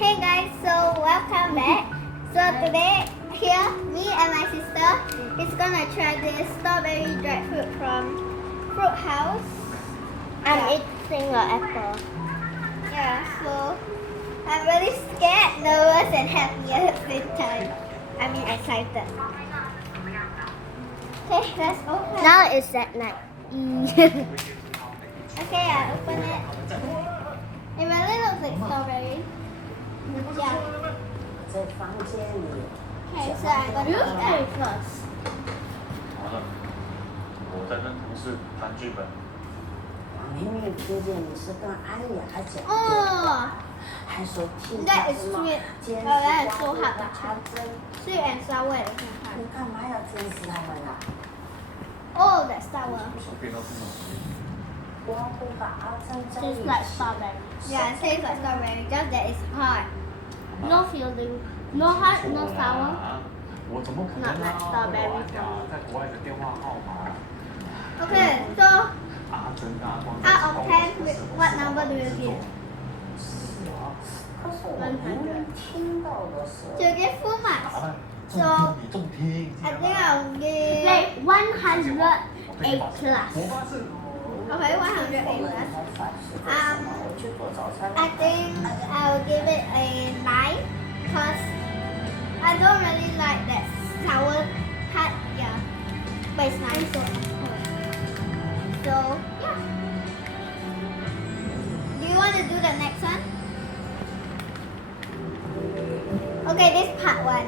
Hey guys, so welcome back. So today here, me and my sister is gonna try this strawberry dried fruit from Fruit House. I'm Yeah. eating an apple. Yeah, so I'm really scared, nervous, and happy at the same time. I mean excited. Okay, let's open. Now it's at night. Okay, I open it. It really looks like strawberry. Yeah. 在房间里， Okay, so I'm gonna eat that first. 完了，我在跟同事谈剧本，我明明听见你是跟安雅讲的， Oh, 还说听 that 到 is 什么 sweet. 监视 Oh, that is 家 so 里 hard 的 to 阿 chew. 珍， Sweet and sour at the same 你 time. 干嘛要监视他们啊？ Oh, that's sour. 为什么变到这么我会把阿珍在一 Tastes like 起。 strawberry. Yeah, it tastes like strawberry, just that it's hard. No feeling. No hot, no sour. 我怎么可能 Not like strawberry 我安雅在国外的电话号码？ Okay, so 阿珍啊，光 out of 10, what number do you give? 是啊，可是我明明听到的是。 To give full marks, 答案 So- 你重听。 I think I'll give. Like 108 plus. 我发誓。 Okay, 108 plus. 我去做早餐。 I think I'll give it a 9 because I don't really like that sour part. Yeah, but it's nice. So yeah. Do you want to do the next one? Okay, this part one.